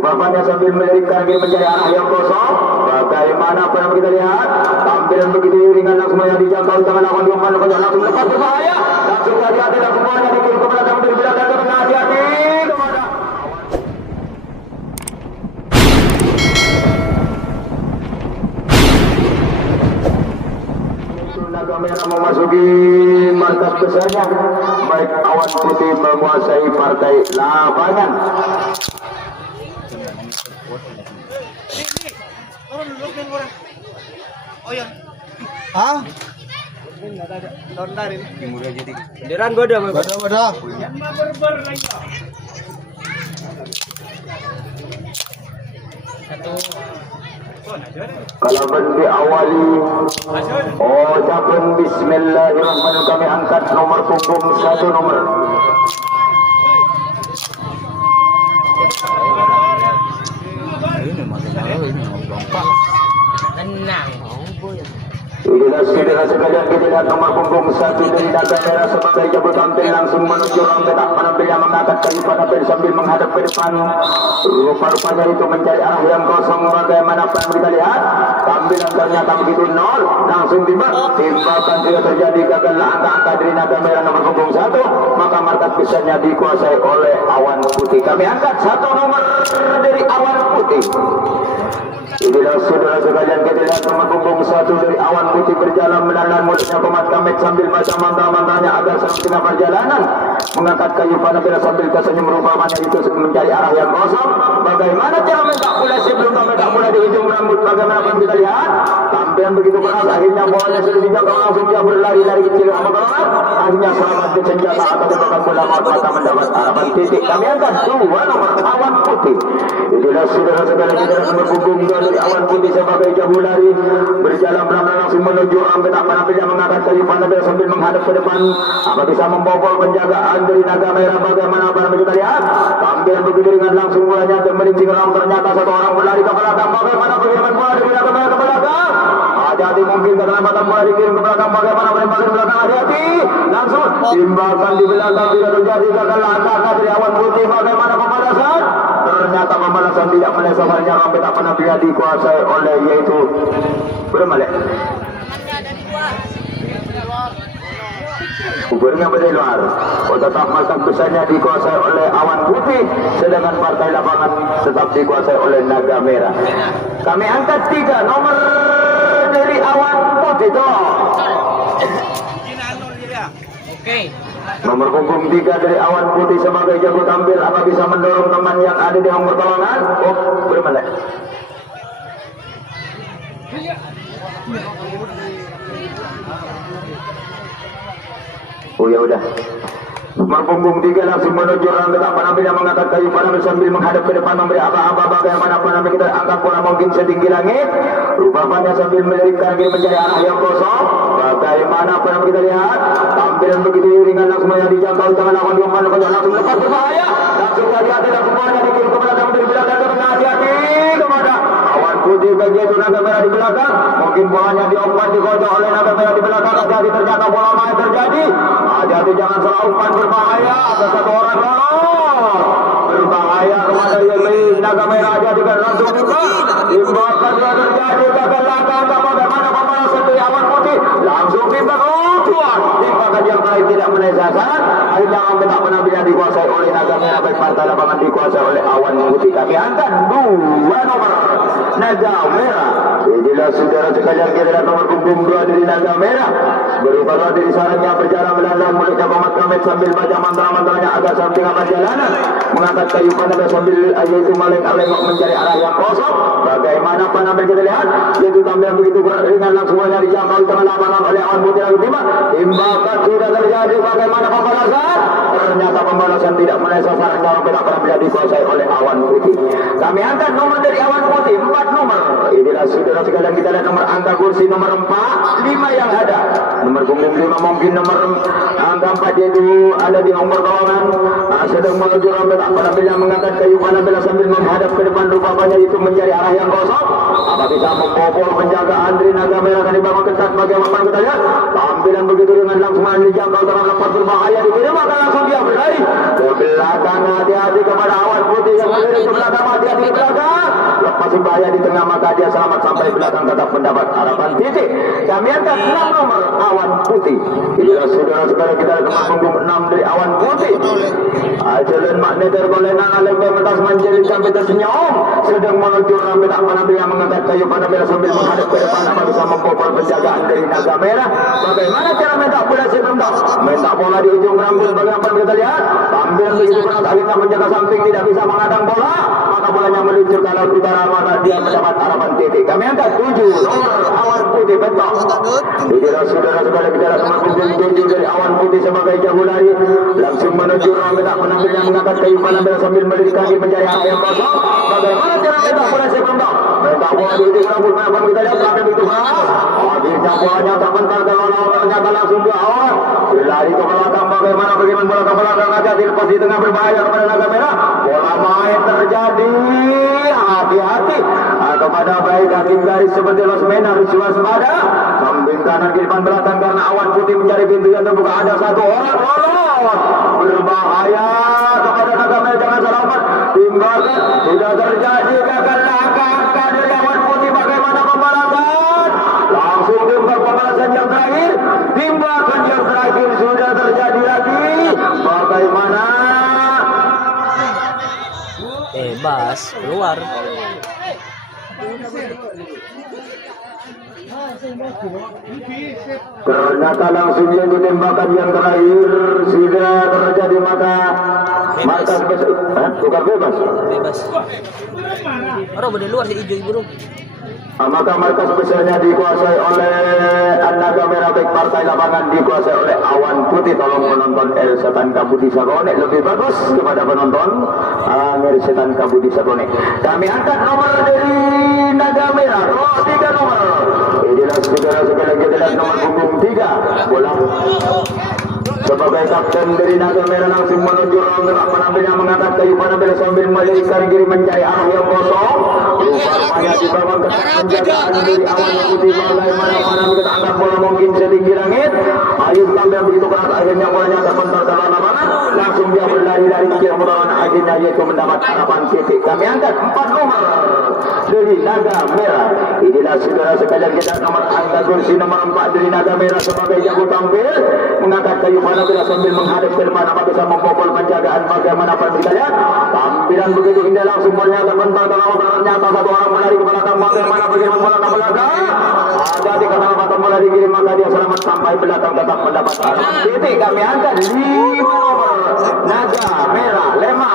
Rupanya sambil melirikkan ingin mencari arah yang kosong. Bagaimana pernah kita lihat tampilan begitu ringan langsung yang dijangkau tangan lawan dua man langsung lepas berbahaya. Langsung hati-hati dan semuanya dikirim ke belakang dari belakang ke tengah hati-hati. Naga Merah memasuki markas besarnya. Baik Awan Putih menguasai partai lapangan. Oh ya. Hah? Kendaraan gua ada, Wadah. Kalau diawali ucapan bismillahirrahmanirrahim, kami angkat nomor punggung 1 nomor. Inilah saudara sekalian, kita lihat nomor punggung 1 dari Naga Merah sebagai jabut tampil langsung menuju ruang petak penampil yang mengangkat kayu penampil sambil menghadap ke depan. Rupa-rupanya itu mencari arah yang kosong. Bagaimana apa yang kita lihat tampilan ternyata begitu nol. Langsung timbakan juga terjadi gagal angka-angka dari Naga Merah nomor punggung 1. Maka markas besarnya dikuasai oleh Awan Putih. Kami angkat 1 nomor dari Awan Putih. Inilah saudara sekalian, kita lihat nomor punggung 1 dari Awan Putih berjalan menahan mulutnya Komat Kamet sambil baca mantra-mantranya agar sampai tengah perjalanan mengangkat kayu panah sambil tersenyum. Rupanya itu mencari arah yang kosong. Bagaimana cara mentak mulai sebelum mentak mulai di ujung rambut. Bagaimana pun kita lihat tampilan begitu keras. Akhirnya bawahnya sudah dijangkau langsung dia berlari dari kecil ke golongan. Akhirnya selamat di senjata atau tembakan bola maut mata mendapat harapan titik. Kami angkat 2 nomor Awan Putih. Inilah saudara sekalian, kita nomor punggung 2 dari Awan Putih sebagai jago lari berjalan pelan-pelan langsung menuju ruang petak penampil yang mengangkat kayu panah sambil menghadap ke depan. Apa bisa membobol penjagaan dari Naga Merah? Bagaimana apa yang kita lihat tampilan begitu ringan langsung mulanya termelincing orang. Ternyata 1 orang berlari ke belakang. Bagaimana pengiriman bola dari Naga Merah ke belakang? Hati-hati, mungkin keterlambatan bola dikirim ke belakang. Bagaimana penembakan ke belakang? Hati-hati, langsung timbakan di belakang. Tidak terjadi gagal langkah dari Awan Putih. Bagaimana pembalasan? Ternyata pembalasan tidak melesakannya. Ruang petak penampil dikuasai oleh yaitu Bermalek. Kuburnya dari luar. Tetap markas besarnya dikuasai oleh Awan Putih, sedangkan partai lapangan tetap dikuasai oleh Naga Merah. Kami angkat 3 nomor dari Awan Putih. Oke. Nomor punggung 3 dari Awan Putih sebagai jago tampil. Apa bisa mendorong teman yang ada di nomor pertolongan? Bermalek. Oh ya udah. Nomor punggung 3 langsung menuju ruang petak penampil yang mengangkat kayu panah sambil menghadap ke depan memberi aba-aba. Bagaimana penampil kita angkat bola mungkin setinggi langit. Rupanya sambil melirikkan ingin mencari arah yang kosong. Bagaimana penampil kita lihat tampilan begitu ringan langsung yang dijangkau tangan lawan dua man langsung lepas berbahaya. Langsung hati-hati dan semuanya dikirim ke belakang dari belakang ke tengah. Hati-hati kepada Awan Putih begitu Naga Merah di belakang. Mungkin bolanya diumpan dikocok oleh Naga Merah di belakang. Hati-hati, ternyata bola main terjadi. Hati-hati, jangan salah umpan berbahaya. Ada 1 orang berbahaya kepada yang lain. Naga Merah jadikan langsung timbakan sudah terjadi gagal langkah. Bagaimana pembalasan dari Awan Putih? Langsung timbakan keluar. Timbakan yang baik tidak menesakan. Akhirnya petak penampilnya dikuasai oleh Naga Merah. Baik partai lapangan dikuasai oleh Awan Putih. Kami angkat 2 nomor Naga Merah. Inilah saudara sekalian, kita lihat nomor punggung 2 dari Naga Merah berupa dari sarangnya berjalan melandang mulutnya Komat Kamet sambil baca mantra-mantranya agar sampai tengah perjalanan mengangkat kayu panah sambil yaitu melengok mencari arah yang kosong. Bagaimana penampil kita lihat yaitu tampilan begitu ringan langsung semuanya dijangkau tengah lapangan oleh Awan Putih lagi timbakan sudah terjadi. Bagaimana pembalasan? Ternyata pembalasan tidak meleset sarang dalam petak penampil dikuasai oleh Awan Putih. Kami angkat nomor dari Awan Putih 4 nomor. Inilah saudara sekalian, kita lihat nomor angka kursi nomor 4, 5 yang ada. Nomor punggung 5 mungkin nomor angka 4 yaitu ada di nomor kawangan. Sedang menuju rombel penampil yang mengangkat kayu panah sambil menghadap ke depan. Rupanya itu mencari arah yang kosong. Apa bisa membobol penjaga Andri Naga Merah akan dibawa ketat bagaimana kita lihat. Tampilan begitu dengan langsung dijangkau tangan lepas berbahaya dikirim akan langsung dia berlari ke belakang. Hati-hati kepada Awan Putih yang berlari ke belakang. Hati-hati berbahaya di tengah, maka dia selamat sampai belakang tetap mendapat harapan titik. Kami angkat 6 nomor Awan Putih. Inilah saudara-saudara kita nomor punggung 6 dari Awan Putih. Jalan magneter boleh nangaleng pemetas menjadi sampai tersenyum sedang menuju ramai tak mana yang mengangkat kayu pada merah sambil menghadap ke depan apa bisa membobol penjagaan dari naga merah. Bagaimana cara mentak bola sebelum mentak bola di ujung rambut bagaimana kita lihat ambil begitu keras akhirnya menjaga samping tidak bisa mengadang bola, maka bolanya meluncur ke laut utara, maka dia mendapat harapan titik. Kami angkat 7 nomor Awan Putih bentok. Inilah saudara-saudara kita nomor punggung 7 dari Awan Putih sebagai jago lari langsung menuju ramai tak penampil yang mengangkat kayu pada merah sambil melirik kaki mencari arah yang kosong. Bagaimana cara mentak bola sebelum mentak bola di ujung rambut bagaimana kita lihat sampai begitu keras akhirnya bolanya tak bentar kalau ternyata langsung ke awal berlari ke belakang. Bagaimana bola ke belakang aja dilepas di tengah berbahaya kepada naga merah. Bola main terjadi, hati-hati kepada baik hakim garis seperti Losmen harus waspada. Samping kanan kiri depan belakang karena Awan Putih mencari pintu yang terbuka, ada satu orang lolos berbahaya kepada naga merah, jangan salah umpan tinggalkan. Sudah terjadi gagal langkah dari Awan Putih, bagaimana pembalasan langsung timbal pembalasan yang terakhir, timbakan yang terakhir sudah terjadi lagi. Bagaimana Bas keluar. ternyata langsung yang tembakan yang terakhir sudah terjadi, maka markas bukan bebas. Orang di luar si hijau ibu. Maka markas besarnya dikuasai oleh Naga Merah, baik partai lapangan dikuasai oleh Awan Putih. Tolong penonton Setan Kabudi Sagone lebih bagus kepada penonton Setan Kabudi Sagone. Kami angkat nomor dari Naga Merah, 3 nomor. Inilah saudara-saudara kita lihat nomor punggung 3 bola. Sebagai kapten dari Naga Merah langsung menuju ruang gerak penampilan yang mengangkat kayu penampilan sambil melirik kanan kiri mencari arah yang kosong. Rupanya di bawah ketat penjagaan dari Awan Putih. Bagaimana kita angkat bola mungkin setinggi langit. Ayu tampil begitu keras akhirnya bolanya terpental ke lapangan. Langsung dia berlari-lari ke kiri melawan akhirnya yaitu mendapat harapan titik. Kami angkat 4 nomor dari Naga Merah. Inilah saudara sekalian kita nomor angka kursi nomor 4 dari Naga Merah sebagai jago tampil mengangkat kayu penampilan sambil menghadap ke depan apa bisa membobol penjagaan. Bagaimana kita lihat tampilan begitu indah langsung bolanya terpental ke lapangan. Ternyata satu orang melari ke belakang. Bagaimana bola ke belakang ada di kanal batu bola dikirim, maka dia selamat sampai belakang tetap mendapat harapan titik. Kami angkat 5 nomor Naga Merah Lema.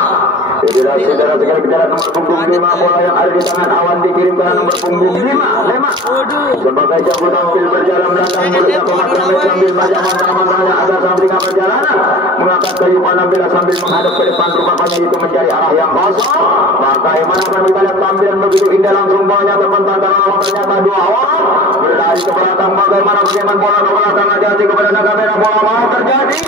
Inilah saudara sekalian kita nomor punggung 5 bola yang ada di tangan Awan dikirim ke nomor punggung 5 Lema sebagai jago tampil berjalan belakang mulutnya pemakai sambil baca mantra-mantranya agar samping perjalanan mengangkat kayu penampilan sambil menghadap ke depan. Rupanya itu mencari arah yang kosong. Bagaimana kita lihat tampilan begitu indah langsung bolanya terpental karena ternyata 2 orang berlari ke belakang. Bagaimana bola ke belakang, hati-hati kepada Naga Merah, bola mau terjadi,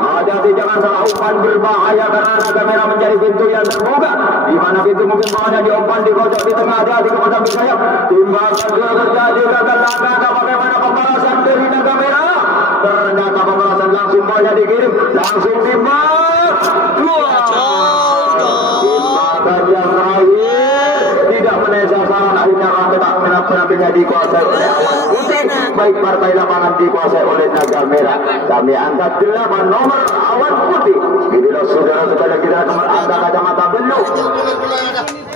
hati-hati jangan salah umpan berbahaya karena Naga Merah mencari pintu yang terbuka, di mana pintu mungkin bolanya diumpan di kocok di tengah, hati-hati kepada sayap timbakan sudah terjadi gagal langkah. Bagaimana pembalasan dari Naga Merah, ternyata pembalasan langsung bolanya dikirim langsung timbal timbakan yang terakhir tidak menaik sasaran. Akhirnya ramai tak penampilannya dikuasai oleh Awan Putih, baik partai lapangan dikuasai oleh Naga Merah. Kami angkat 8 nomor Awan Putih. Inilah saudara-saudara kita nomor angka kacamata belum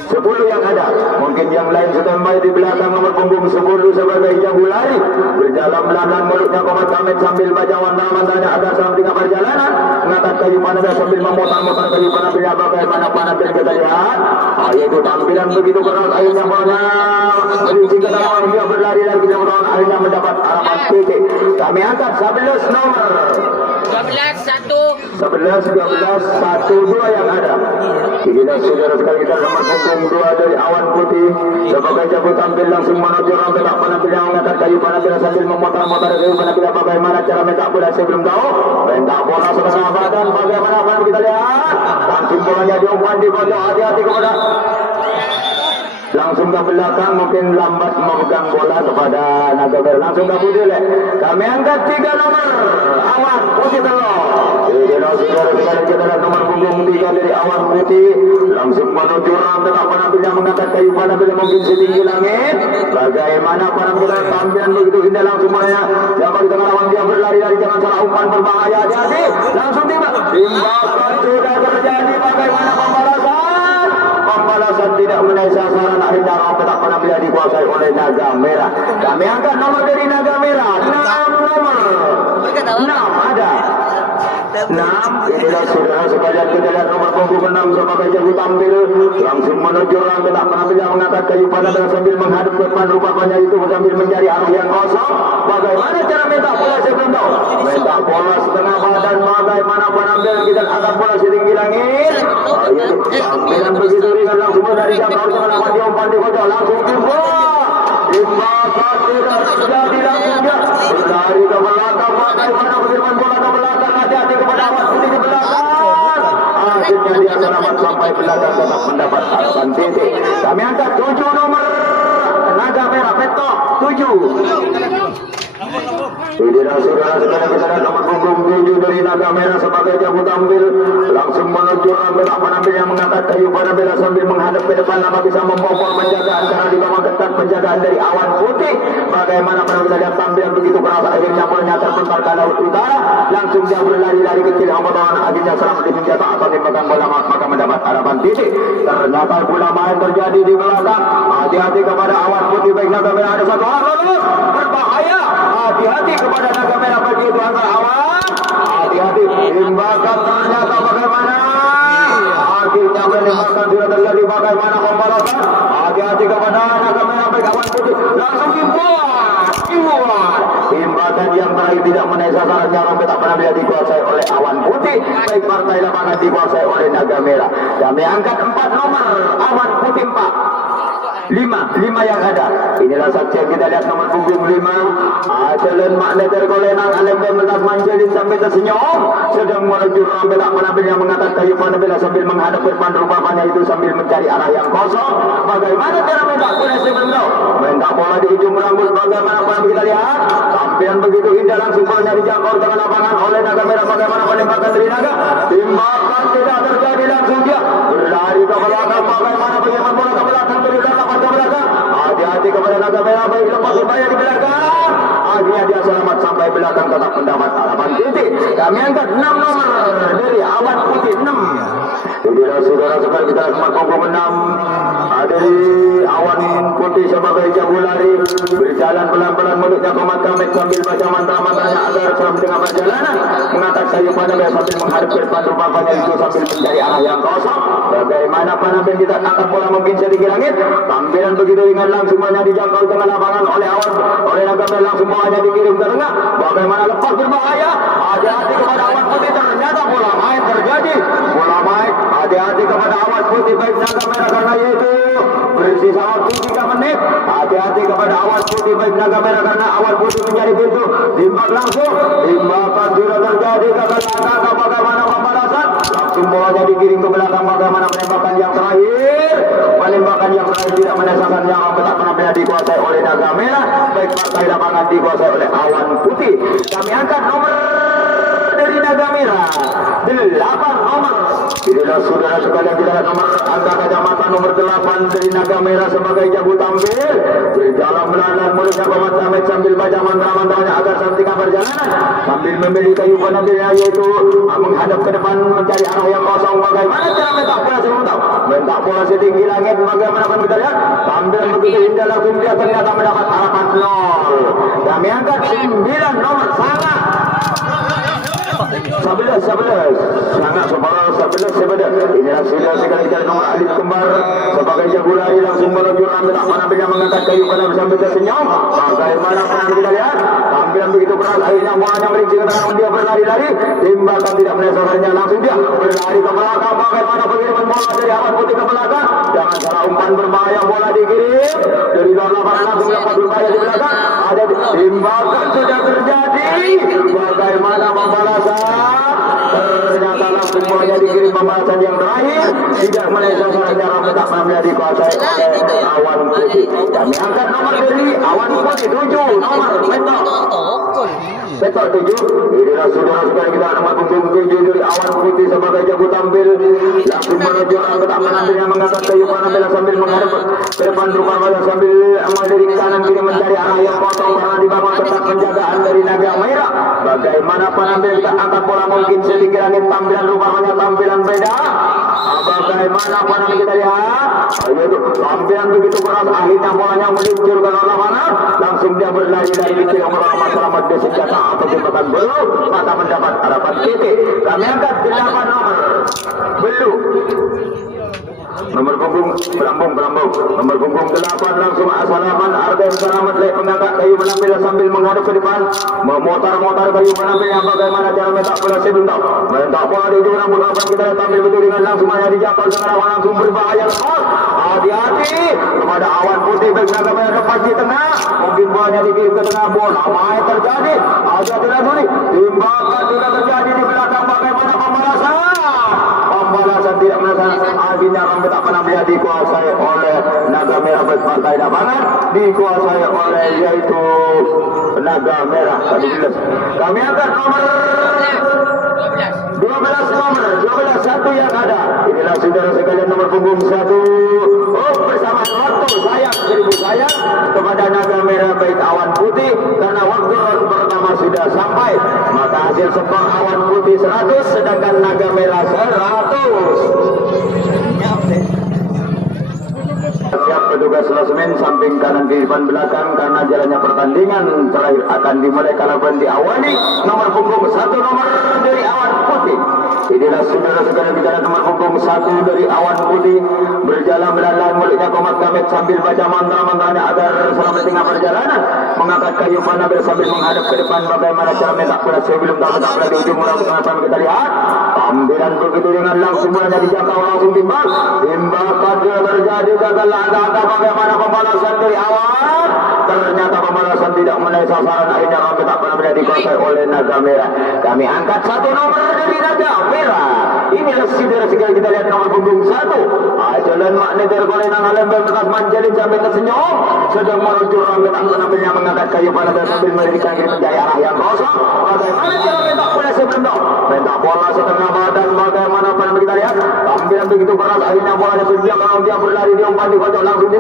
10 yang ada, mungkin yang lain standby di belakang nomor punggung 10 sebagai jago lari berjalan belakang mulutnya komat kamit sambil baca mantra-mantranya agar samping perjalanan mengangkat kayu panasnya sambil memutar-mutar kayu panasnya. Bagaimana panasnya kita lihat yaitu tampilan begitu keras akhirnya bolanya menuju ke dalam, dia berlari lagi dan akhirnya mendapat harapan titik. Kami angkat 11 nomor 11, 12, 1, 2 yang ada. Inilah saudara sekali kita nomor punggung 2 dari Awan Putih sebagai jago tampil langsung menuju ruang gerak penampilan mengangkat kayu panasnya sambil memutar-mutar kayu panasnya. Bagaimana cara mentak bola sebelum tahu mentak bola setengah badan. Bagaimana kita lihat langsung bolanya diumpan di kocok, hati-hati kepada langsung ke belakang, mungkin lambat memegang bola kepada Naga Merah. Langsung ke putih le. Kami angkat 3 nomor Awan Putih Telok. Saudara-saudara kita lihat nomor punggung 3 dari Awan Putih langsung menuju ram, tetap penampilnya mengangkat kayu penampilan mungkin setinggi langit. Bagaimana penampilan tampilan begitu indah langsung mulai yang di tengah lawan dia berlari-lari jangan salah umpan berbahaya. Jadi langsung tiba. Timbakan sudah terjadi, bagaimana pembalasan? Pembalasan tidak menaik sasaran, akhirnya ram tetap penampilan dikuasai oleh Naga Merah. Kami angkat nomor dari Naga Merah 6 nomor 6 ada 6. Inilah saudara sekalian kita lihat nomor punggung 6 sebagai jago tampil langsung menuju ram, tetap penampilan mengangkat kayu panah sambil menghadap ke depan, rupanya itu sambil mencari arah yang kosong. Bagaimana cara minta bola sebelum tahu? Minta bola setengah badan, bagaimana penampilan kita angkat bola setinggi langit. Tampilan begitu ringan langsung dari jangkau tengah lawan dia umpan di kocok langsung timbul. Timbakan tidak terjadi langsung dia berlari ke belakang, bagaimana bagaimana bola ke belakang, hati-hati kepada Awan Putih di belakang. Akhirnya dia selamat sampai belakang tetap mendapat harapan titik. Kami angkat 7 nomor Naga Merah Petok 7. Inilah saudara-saudara kita lihat nomor punggung 7 dari Naga Merah sebagai jago tampil langsung menuju ram, tetap penampilan yang mengangkat kayu panah sambil menghadap ke depan, apa bisa membobol menjaga antara di bawah ketat penjagaan dari Awan Putih. Bagaimana pada kita lihat tampilan begitu keras, akhirnya bolanya terpental ke laut utara, langsung dia berlari-lari kecil omongan, akhirnya serang di senjata atau dipegang bola maka mendapat harapan titik. Ternyata bola main terjadi di belakang. Hati-hati kepada Awan Putih, baik Naga Merah ada satu orang lulus berbahaya. Hati-hati kepada Naga Merah bagi itu antara Awan. Hati-hati timbakan ternyata bagaimana akhirnya menembakkan sudah terjadi, bagaimana pembalasan. Hati-hati kepada Naga Merah bagi Awan Putih langsung dibuat timbakan yang terakhir tidak menaik sasaran, jarum tetap penampilan dikuasai oleh Awan Putih, baik partai lapangan dikuasai oleh Naga Merah. Kami angkat 4 nomor Awan Putih 5 yang ada. Inilah saksi yang kita lihat nomor punggung 5 Jalan makna tergolenang alam dan melas manjalin sampai tersenyum sedang menuju ram, tak penampilan yang mengangkat kayu panah sambil menghadap ke depan, rupanya itu sambil mencari arah yang kosong. Bagaimana cara minta bola sebelum tahu? Minta bola di ujung rambut, bagaimana pun kita lihat tampilan begitu indah langsung bolanya dijangkau tengah lapangan oleh Naga Merah. Bagaimana penembakan dari Naga? Timbakan tidak terjadi, langsung dia berlari ke belakang. Bagaimana penyeman bola ke belakang dari lapangan ke belakang. Hati-hati kepada Naga Merah, baik lepas upaya di belakang. Akhirnya dia selamat sampai belakang tetap mendapat harapan titik. Kami angkat 6 nomor dari Awan Putih 6. Inilah saudara-saudara kita nomor punggung 6 dari Awan Putih sebagai jago lari berjalan pelan-pelan mulutnya komat kamit sambil baca mantra-mantranya agar selama tengah perjalanan mengangkat kayu panah sambil menghadap ke depan, rupanya itu sambil mencari arah yang kosong. Bagaimana penampilan kita angkat bola mungkin setinggi langit, tampilan begitu ringan langsung hanya dijangkau tengah lapangan oleh Awan, oleh Naga Merah langsung hanya dikirim ke tengah. Bagaimana lepas berbahaya, hati-hati kepada Awan Putih, ternyata bola main terjadi, bola main. Hati-hati kepada Awan Putih baik Naga Merah karena yaitu bersisa waktu 3 menit. Hati-hati kepada Awan Putih baik Naga Merah karena Awan Putih mencari pintu. Timbak langsung, timbakan sudah terjadi ke belakang. Bagaimana pembalasan? Langsung bolanya dikirim ke belakang. Bagaimana penembakan yang terakhir? Penembakan yang terakhir tidak menyesatkan yang tetap penampilan dikuasai oleh Naga Merah, baik partai lapangan dikuasai oleh Awan Putih. Kami angkat nomor dari Naga Merah 8 nomor. Inilah saudara sekalian kita lihat nomor angka kacamata nomor 8 dari Naga Merah sebagai jago tampil berjalan melawan mulutnya komat kamit sambil baca mantra-mantranya agar sampaikan perjalanan sambil memilih kayu penampilannya yaitu menghadap ke depan mencari arah yang kosong. Bagaimana cara minta bola sebelum tahu? Minta bola setinggi langit, bagaimana akan kita lihat tampil begitu indah langsung dia ternyata mendapat harapan 0. Kami angkat 9 nomor sangat 11 sangat separuh 11. Inilah sudah sekali jalan nomor Alif Kembar sebagai jago lari langsung menuju ram, tak penampilan mengangkat kayu panah sambil tersenyum. Bagaimana pernah kita lihat tampilan begitu keras, akhirnya bolanya melincir ke tangan dia berlari-lari, timbakan tidak menyesatkannya, langsung dia berlari ke belakang. Bagaimana pengiriman bola dari Awan Putih ke belakang, jangan salah umpan berbahaya, bola dikirim dari luar lapangan langsung dapat berbahaya di belakang. Ada timbakan sudah terjadi, bagaimana pembalasan? Ternyata langsung bolanya dikirim pembalasan yang terakhir tidak menyesatkan jarak tak pernah dikuasai oleh awan putih. Kami angkat nomor dari awan putih 7 nomor betul. Tokol. Betul 7. Inilah saudara-saudara kita nomor punggung 7 dari awan putih sebagai jago tampil langsung menuju orang tak menambil yang mengangkat kayu panah sambil menghadap ke depan Rupamala sambil dari kanan kiri mencari arah yang kosong karena dibangun tetap penjagaan dari naga merah. Bagaimana penampilan kita angkat bola mungkin sedikit angin tampilan Rupamala tampilan beda. Bagaimana penampilan kita lihat? Ayo tuh tampilan begitu keras akhirnya bolanya meluncurkan orang mana langsung dia berlari dari kecil orang selamat dia senjata atau jembatan belum maka mendapat harapan titik. Kami angkat 8 nomor belum. Nomor punggung belambung nomor punggung 8 langsung asalaman Arden selamat lek mengangkat kayu menambil sambil menghadap ke depan memutar kayu menambil yang bagaimana cara mentak bola sebelum mentak bola di ujung rambut apa kita tampil betul dengan langsung hanya dijapal dengan awan langsung berbahaya lepas hati-hati kepada awan putih bernaga merah depan di tengah mungkin bolanya dikirim ke tengah bola main terjadi hati-hati lagi timbakan tidak terjadi di belakang bagaimana pembalasan tidak melaksanakan akhirnya Rambut tak pernah dia dikuasai oleh naga merah berpartai dapangan dikuasai oleh yaitu naga merah 13. Kami akan nomor 12 satu yang ada. Inilah saudara sekalian nomor punggung 1 bersama Roto sayang 1000 sayang kepada naga merah baik awan putih karena waktu pertama sudah sampai maka hasil skor awan putih 100 sedangkan naga merah 100. Siap petugas klasmen samping kanan kiri depan belakang karena jalannya pertandingan terakhir akan dimulai kalaupun diawali nomor punggung 1 nomor dari awan putih. Inilah saudara-saudara di kanan nomor punggung 1 dari awan putih berjalan melalang mulutnya komat kamit sambil baca mantra-mantranya agar selama tengah perjalanan mengangkat kayu panah sambil menghadap ke depan bagaimana cara mentak bola sebelum tak bola di ujung rambut kita lihat tampilan begitu dengan langsung bolanya dijangkau langsung timbakan dia terjadi gagal langkah bagaimana pembalasan dari awan ternyata pembalasan tidak menaik sasaran akhirnya rambut tak pernah dikuasai oleh naga merah. Kami angkat 1 nomor dari naga merah. Inilah saudara sekali kita lihat nomor punggung 1 jalan makna tergoleh nang lembel tekat manjalin sampai tersenyum sedang menuju rambut tak pernah mengangkat kayu panah dan sambil melirikan diri mencari arah yang kosong. Bagaimana cara mentak bola sebelum mentak bola setengah badan bagaimana pada kita lihat tampilan begitu keras akhirnya bola berdiam kalau dia berlari dia umpan dikocok langsung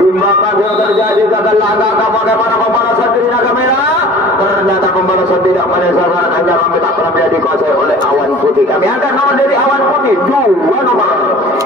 timbakan yang terjadi gagal langkah bagaimana pembalasan dari naga merah ternyata pembalasan tidak menaik sasaran hanya rambut tak pernah dikuasai oleh awan putih. Kami akan nomor dari awan putih 2 nomor.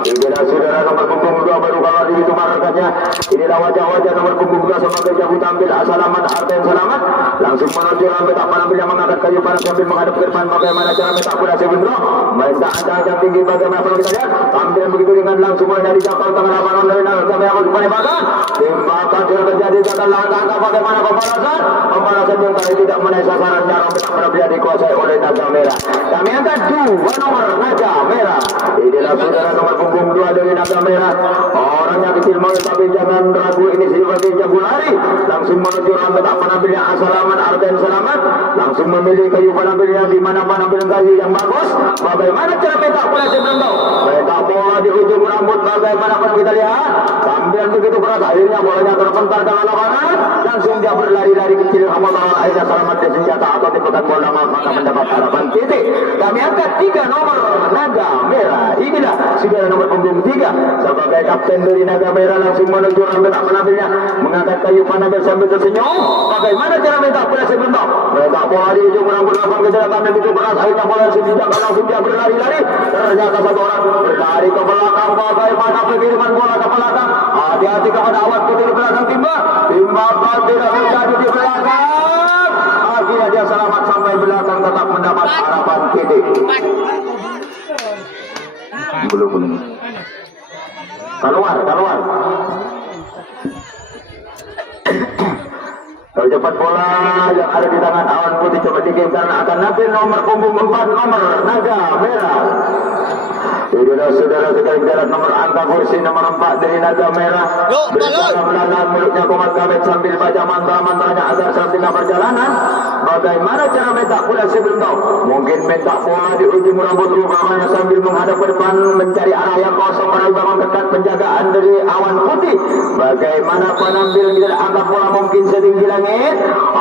Inilah saudara nomor punggung 2 baru kalau begitu markanya. Inilah wajah-wajah nomor punggung 2 sebagai jago tampil asalaman Arden selamat langsung menuju rambut tak pernah yang mengangkat kayu panah sambil menghadap ke depan bagaimana cara mentak bola sebelum main tak ada tinggi bagaimana kalau kita lihat tampilan begitu dengan langsung dari jangkau tengah lapangan dari naga merah menembakkan tembakan sudah terjadi gagal langkah bagaimana pembalasan yang tadi tidak menaik sasarannya rambut tak pernah dikuasai oleh naga merah. Kami angkat 2 nomor naga merah. Inilah saudara nomor punggung 2 dari naga merah orangnya kecil mau tapi jangan ragu ini sebagai jago lari langsung menuju rambut tak penampilan asalaman Arden selamat langsung memilih kayu penampilannya di mana penampilan kayu yang bagus bagaimana cara mentak bola sebelum mentak bola di ujung rambut bagaimana pun kita lihat tampilan begitu keras akhirnya bolanya terpental ke lapangan langsung dia berlari-lari kecil motor akhirnya selamat di senjata atau tipukan bola maka mendapat harapan titik. Kami angkat 3 nomor naga merah. Inilah saudara nomor punggung 3 sebagai kapten dari naga merah langsung menuju rambut tak penampilannya mengangkat kayu panah sambil tersenyum bagaimana cara mentak bola sebelum mentak bola di ujung rambut lapangan kejahatan begitu keras akhirnya bola senjata langsung dia berlari-lari ternyata 1 orang berlari ke belakang bagaimana pengiriman bola ke belakang hati-hati kepada awan putih di belakang timbakan tidak terjadi di belakang akhirnya dia selamat sampai belakang tetap mendapat harapan titik. Belum keluar kalau cepat bola yang ada di tangan awan putih coba dikirim karena akan nampil nomor punggung 4 nomor naga merah. Itulah saudara sekali jalan nomor angka kursi nomor 4 dari Naga Merah. Berjalan melalang mulutnya komat kabet sambil baca mantra-mantranya agar saat tengah perjalanan. Bagaimana cara minta pula saya belum tahu. Mungkin minta pola di ujung rambut rupanya sambil menghadap ke depan mencari arah yang kosong pada bangun ketat penjagaan dari awan putih. Bagaimana penampilan tidak anggap pola mungkin setinggi langit.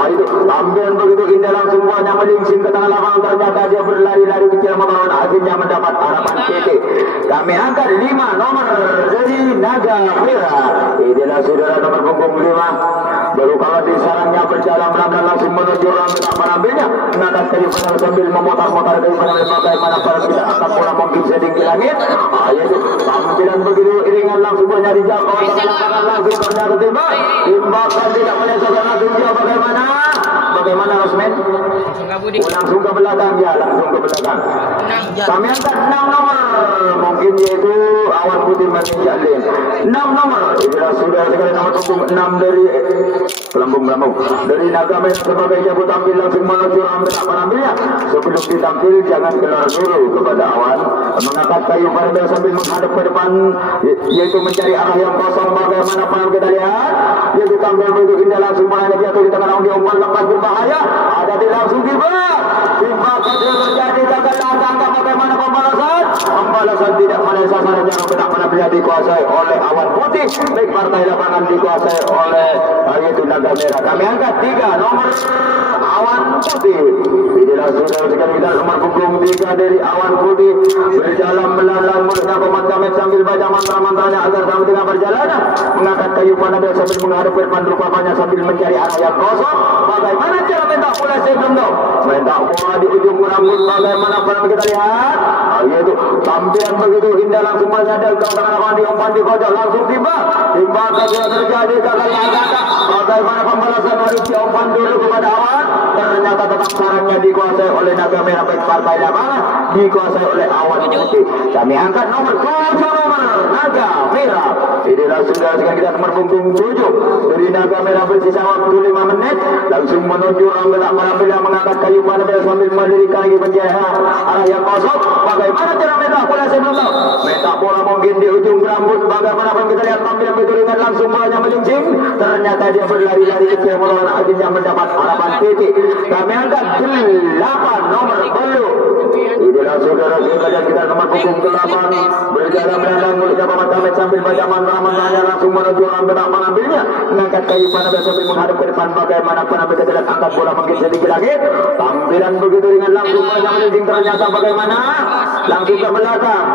Itu tampilan begitu indah langsung buahnya melingsing ke tengah lapangan. Ternyata dia berlari-lari kecil motoran akhirnya mendapat harapan titik. Kami angkat 5 nomor dari Naga Merah. Inilah saudara nomor punggung 5. Baru kalau di sarangnya berjalan pelan-pelan langsung menuju rambut menambilnya. Mengatas kayu panel sambil memutar-mutar kayu panel bagaimana para kita angkat pola mungkin setinggi langit. Itu tampilan begitu iringan langsung bernyari jauh. Lapangan langsung ternyata tiba. Timbakan tidak meleset langsung jauh bagaimana? Bagaimana Rosmen? Langsung ke belakang ya, langsung ke belakang. Kami angkat 6 nomor. Mungkin yaitu awan putih menginjak 6 nomor. Inilah sudah sekali nomor punggung 6 dari Pelambung dari Naga Merah sebagai jago tampil langsung menuju rambut penambilnya. Sebelum ditampil jangan keluar dulu kepada awan. Mengangkat kayu panel sambil menghadap ke depan, yaitu mencari arah yang kosong. Bagaimana panel kita lihat, yaitu tampil begitu indah langsung menanya jatuh di tengah naung diumpan lepas berbahaya. Ada di langsung tiba dia terjadi gagal langkah. Bagaimana pembalasan? Pembalasan tidak pada sasaran yang tidak pernah dikuasai oleh awan putih. Baik partai lapangan dikuasai oleh yaitu Naga Merah. Kami angkat 3 nomor awan putih. Inilah saudara sekali kita nomor punggung 3 dari awan putih. Berjalan melalang mulutnya komat kamet sambil baca mantra-mantranya agar sampai tengah perjalanan. Mengangkat kayu panel sambil menghadap ke depan rupanya sambil mencari arah yang kosong. Bagaimana cara minta bola saya belum tahu. Minta bola di ujung rambut bagaimana pernah kita lihat. Yaitu tampilan begitu indah langsung menyadar ke tengah diumpan di kojok langsung tiba sudah terjadi gagal langkah. Bagaimana pembalasan harus diumpan dulu kepada awan. Ternyata tetap sarangnya dikuasai oleh Naga Merah baik partai lapangan dikuasai oleh awan putih. Kami angkat nomor 7 nomor Naga Merah. Inilah sudah sekarang kita nomor punggung 7 dari Naga Merah bersisa waktu 5 menit langsung menuju rambut menambil yang mengangkat kayu panel sambil mendirikan lagi penjara arah yang kosong. Bagaimana cara minta bola saya belum tahu. Minta bola mungkin di ujung rambut. Bagaimana pun kita lihat tampilan begitu dengan langsung bolanya melincing. Ternyata dia berlari-lari kecil melawan akhirnya mendapat harapan titik. Kami angkat 8 nomor Belu. Inilah saudara kita nomor punggung 8 berjalan melalang mulutnya paman kamet sambil baca mantra-mantranya langsung menuju rambut menambilnya. Mengangkat kayu panel sambil menghadap ke depan. Bagaimana penampilan kita lihat angkat bola mungkin sedikit langit. Tampilan begitu dengan langsung bolanya melincing. Ternyata bagaimana? Langsung ke belakang.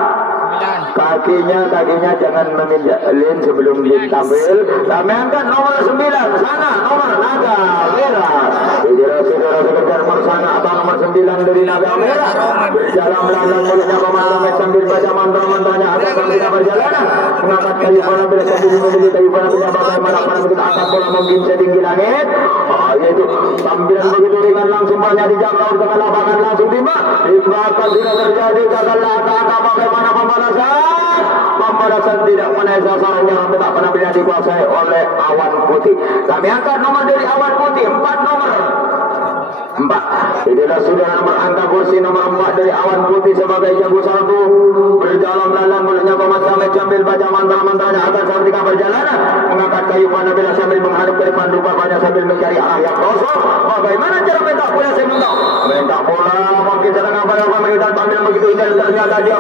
Kakinya jangan menginjak lin sebelum ditampil. Kami angkat nomor 9 sana nomor Naga Merah. Inilah saudara sekedar nomor sana atau nomor 9 dari Naga Merah. Berjalan melalang mulutnya pemandangan sambil baca mantra-mantranya agar sambil perjalanan. Mengangkat kayu panel sambil memilih kayu panel bagaimana para begitu angkat bola mungkin setinggi langit. Yaitu tampilan begitu ringan langsung banyak dijangkau tengah lapangan langsung tiba. Bahkan tidak terjadi gagal langkah. Bagaimana pembalasan tidak menaik sasaran yang tidak pernah dikuasai oleh awan putih. Kami angkat nomor dari awan putih 4 nomor 4. Inilah sudah nomor angka kursi nomor 4 dari awan putih sebagai jago satu. Berjalan melalang mulutnya komat kamet sambil baca mantra-mantranya agar sampai tengah perjalanan. Mengangkat kayu panel sambil menghadap ke depan rupanya sambil mencari arah yang kosong. Bagaimana cara minta bola saya belum tahu. Minta bola mungkin setengah pada kita tampil begitu indah. Ternyata dia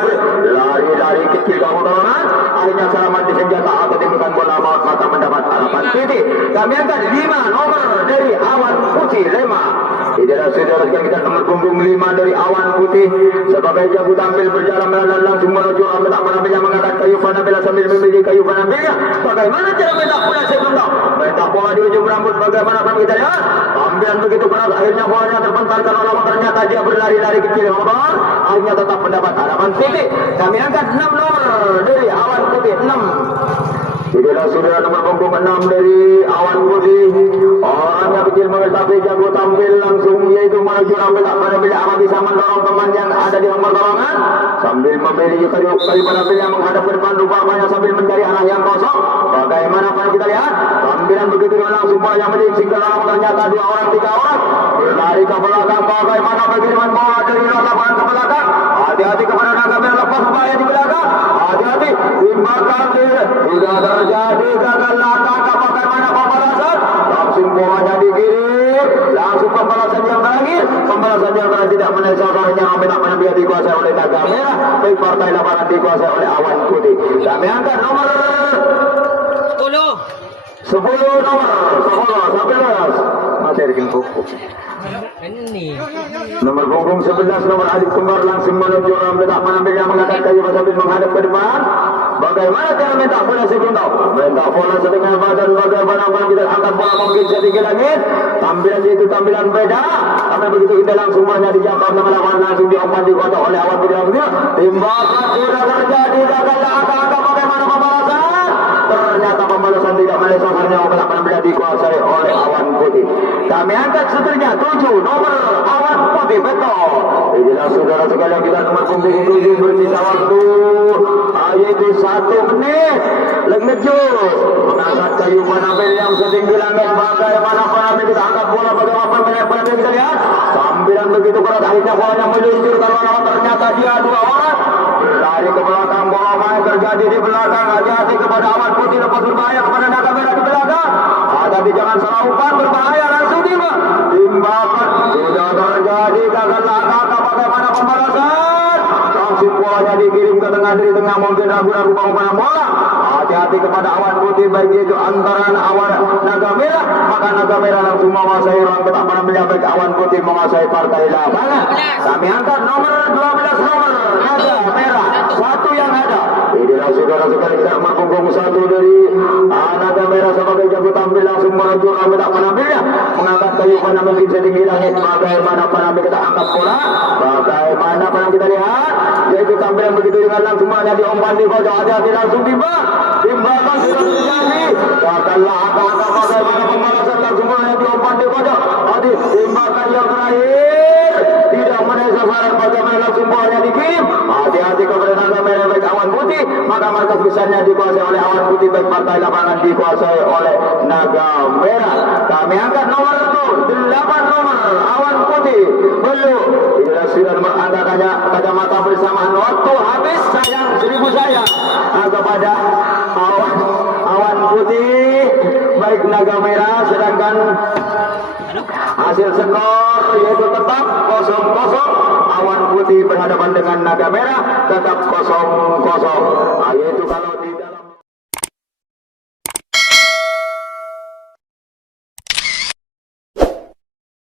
lari-lari kecil kemudahan. Akhirnya selamat di senjata atau timbukan bola maut maka mendapat harapan titik. Kami angkat 5 nomor dari awan putih 5. Inilah saudara kita nomor punggung 5 dari awan putih sebagai jago tampil berjalan melalang langsung menuju rambut penambilnya mengangkat kayu panel sambil memilih kayu panelnya. Bagaimana cara minta bola saya belum tahu. Minta bola di ujung rambut bagaimana pun kita lihat. Tampilan begitu keras akhirnya bolanya terpental karena lawan ternyata dia berlari-lari kecil motor. Akhirnya tetap mendapat harapan titik. Kami angkat 6 nomor dari awan putih 6. Inilah saudara nomor punggung 6 dari awan putih. Orangnya kecil tapi jago tampil langsung yaitu menuju rambut penambil amat bisa mendorong teman yang ada di nomor dorongan sambil memilih kayu penambil yang menghadap ke depan rupanya sambil mencari arah yang kosong. Bagaimana pun kita lihat tampilan begitu langsung bola yang melincing ke dalam ternyata 2 orang 3 orang berlari ke belakang. Bagaimana pengiriman bola dari lapangan ke belakang. Hati-hati kepada naga merah lepas berbahaya di belakang. Hati-hati timbangkan diri. Tidak terjadi gagal langkah bagaimana pembalasan. Langsung bolanya dikirim. Langsung pembalasan yang terakhir. Pembalasan yang terakhir tidak menyelesaikannya. Merah biar dikuasai oleh naga merah. Baik partai lapangan dikuasai oleh awan putih. Kami angkat nomor 10 nomor 11 masih ada kuku. Ini. Nomor punggung 11 nomor adik kembar langsung menuju orang betak menambil yang mengangkat kayu sambil menghadap ke depan. Bagaimana cara minta bola sebelum tahu? Minta bola setengah badan bagaimana kita angkat bola mungkin setinggi langit. Tampilan itu tampilan beda. Tapi begitu kita langsung banyak dijangkau dengan lawan langsung diumpan dikocok oleh awan bidang dia. Timbakan sudah terjadi gagal angka-angka bagaimana pembalasan? Ternyata pembalasan tidak menyelesaikannya benar-benar dikuasai oleh awan putih. Kami angkat seterusnya 7 nomor awan putih betul. Inilah saudara sekalian kita nomor punggung 7 bersisa waktu yaitu 1 menit. Lengejus mengangkat kayu penambil yang setinggi langit. Bagaimana penambil kita angkat bola bagaimana penambil kita lihat. Sambilan begitu keras akhirnya bolanya meluncur kalau ternyata dia 2 orang berlari ke belakang. Bola main terjadi di belakang. Hati-hati kepada awan putih lepas berbahaya kepada naga merah di belakang. Hati-hati jangan salah umpan berbahaya langsung timbakan sudah terjadi gagal langkah bagaimana pembalasan. Langsung bolanya dikirim ke tengah dari tengah mungkin ragu-ragu pemain bola. Hati-hati kepada awan putih baik itu antara awan naga merah maka naga merah langsung menguasai ruang petak penambilnya baik awan putih menguasai partai lapangan. Kami angkat nomor 12 nomor naga merah 1 yang ada. Inilah saudara sekali kita punggung 1 dari naga merah sebagai jago tampil langsung menuju ruang petak penambilnya mengangkat kayu pada mungkin setinggi langit. Bagaimana penambil kita angkat bola bagaimana penambil kita lihat yaitu tampilan begitu dengan langsung banyak diumpan di pojok. Hati-hati langsung timbakan sudah terjadi gagallah angka-angka bagaimana pembalasan langsung banyak diumpan di pojok. Hati timbakan yang terakhir tidak menaik sasaran bagaimana langsung banyak dikirim. Hati-hati kepada naga merah baik awan putih maka markas besarnya dikuasai oleh awan putih baik partai lapangan dikuasai oleh naga merah. Kami angkat nomor 8 nomor awan putih belum. Inilah sudah berangkatannya kacamata bersamaan waktu habis sayang 1000 sayang kepada awan putih baik naga merah sedangkan hasil skor yaitu tetap 0-0 awan putih berhadapan dengan naga merah tetap 0-0 yaitu kalau di